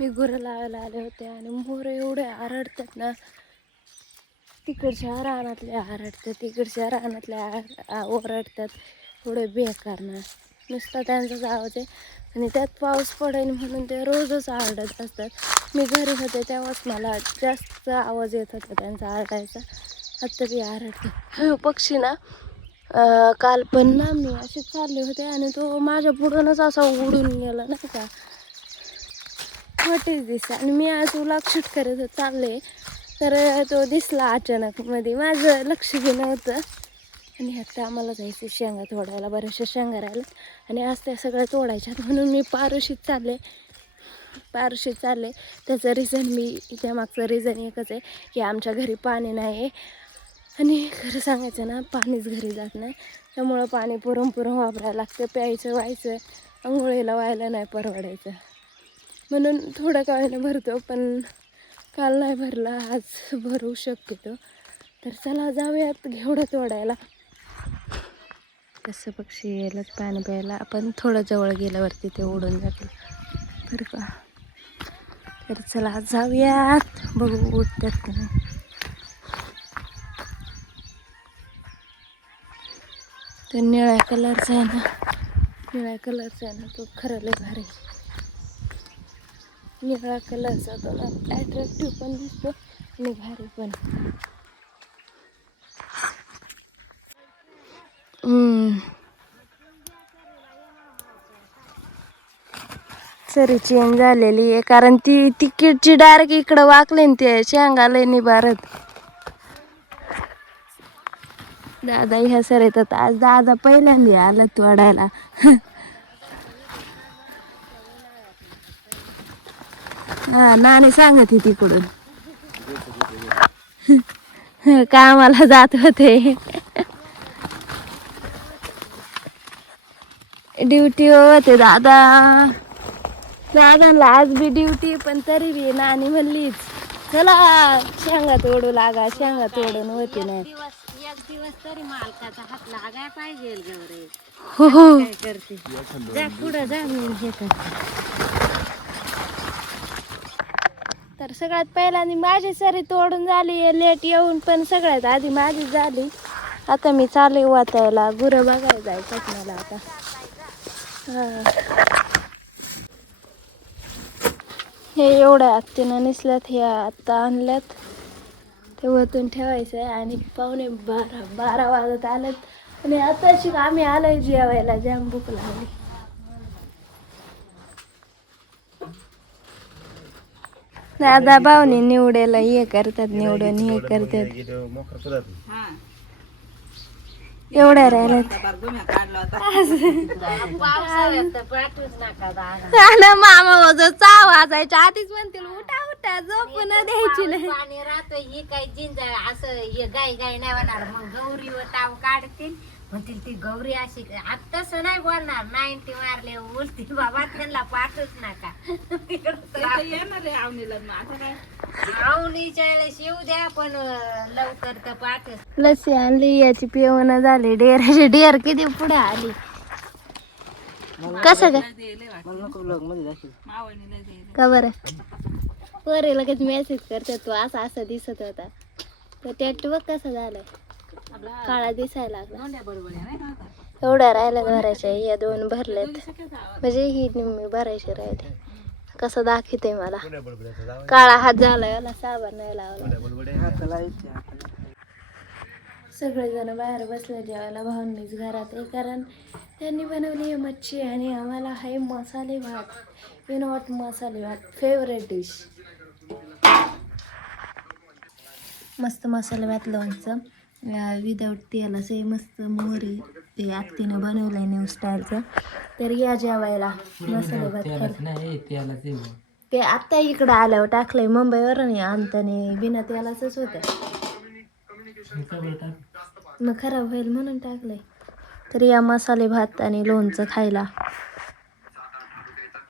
मी गुरं लावायला आले होते आणि मोर एवढे आरडतात ना, तिकडच्या रानातले आरडतात, तिकडच्या रानातल्या ओरडतात, थोडे बेकार ना, नुसता त्यांचाच आवाज आहे. आणि त्यात पाऊस पडेल म्हणून ते रोजच आरडत असतात. मी घरी होते तेव्हाच मला जास्त आवाज येत होता त्यांचा आरडायचा. आत्ता बी आरडते पक्षी ना. काल पण ना मी असे चालले होते आणि तो माझ्या पुढूनच असा उडून गेला नाही का, छोटेच दिसला. आणि मी आज लक्ष करत चालले तर तो दिसला अचानक मध्ये, माझं लक्ष बी नव्हतं. आणि आता आम्हाला जायचं शेंगा तोडायला, बऱ्याचशा शेंगा राहिल्या आणि आज त्या सगळ्या तोडायच्यात म्हणून मी पारोशीत चालले. त्याचं रिझन मी त्यामागचं रिझन एकच आहे की आमच्या घरी पाणी नाही आहे. आणि खरं सांगायचं ना, पाणीच घरी जात नाही, त्यामुळं पाणी पुरून वापरायला लागतं. प्यायचं, व्हायचं, आंघोळीला व्हायला नाही परवडायचं, म्हणून थोडं काळानं भरतो. पण काल नाही भरला, आज भरू शकतो. तर चला जाऊयात घेवडं तोडायला. कसं पक्षी यायलाच पाणी प्यायला, आपण थोडं जवळ गेल्यावरती ते उडून जातील बरं का. तर चला जाऊयात, बघू उठतात का नाही. तर निळ्या कलरचा आहे ना, तो खरं लय भारी. निळा कलरचा तो ना अट्रॅक्टिव्ह पण दिसतो आणि भारी पण. सरी चेंज झालेली आहे कारण ती तिकीटची डायरेक्ट इकडं वाकले ना, ते शेंगाला निभारत. दादा ह्या सर येतात आज. दादा पहिल्यांदा आला तोडायला. हा, नाणी सांगत तिकडून कामाला जात होते. ड्युटी होते दादाला आज बी ड्युटी, पण तरी बी नानी म्हणलीच चला शेंगा तोडू लागा, शेंगा तोडून होती नाही. एक दिवस तरी मालकाचा हात लागाय पाहिजे गौरे. हो हो, काय करते जा पुढं जा, मी हे करते. तर सगळ्यात पहिल्यांदा माझी सरी तोडून झाली लेट येऊन, पण सगळ्यात आधी माझी झाली. आता मी चालू वाचायला, गुरं बघायला जायचं मला आता. हे एवढ्या आत्तीनं निसल्यात, हे आत्ता आणल्यात, ते वतून ठेवायचं आहे. आणि 11:45 वाजत आलेत आणि आताशी आम्ही आलोय जेवायला, जाम भूक लागली. दादा भाऊनी निवडेला हे करतात, निवडून हे करतात. एवढ्या राहिल्यात. मामा चाव वाजायच्या आधीच म्हणतील उठा उठा, झोप न द्यायची नाही. पाणी राहतं ही काही जिंजा असं हे गाय नाही होणार. मग गौरी व टाव काढतील, म्हणतील ती गौरी अशी. आता तसं नाही बोलणार, 90 मारले बोलतील बाबा, त्यांना पाठवूच नका. आवनीच्या वेळेस येऊ द्या, पण लवकर तर पाठवच. लस्सी आणली, याची पिवणं झाली. डेअर किती पुढे आली. कसं काय का बरं, पोरे लगेच मेसेज करते तू असा असा दिसत होता. तर नेटवर्क कसं झालंय, काळा दिसायला लागला. एवढ्या राहिल्यात भरायच्या, या 2 भरलेत, म्हणजे ही निम्मी भरायची राहिली. कसं दाखवते मला, काळा हात झालाय, याला साबण नाही लावला. सगळेजण बाहेर बसले जेवायला. भाऊंनीच घरात आहे, कारण त्यांनी बनवली आहे मच्छी आणि आम्हाला आहे मसाले भात. विनोट मसाले भात फेवरेट डिश. मस्त मसाले भात, लोणचं विदाऊट तेलाचं आहे, मस्त मोहरी. ते आत्तीनं बनवलं आहे न्यू स्टाईलचं. तर या जेवायला मसाले भात. ते आत्ता इकडं आल्यावर टाकलंय, मुंबईवरून आणताना बिना तेलाचंच होतं, मग खराब होईल म्हणून टाकलंय. तर या मसाले भात आणि लोणचं खायला.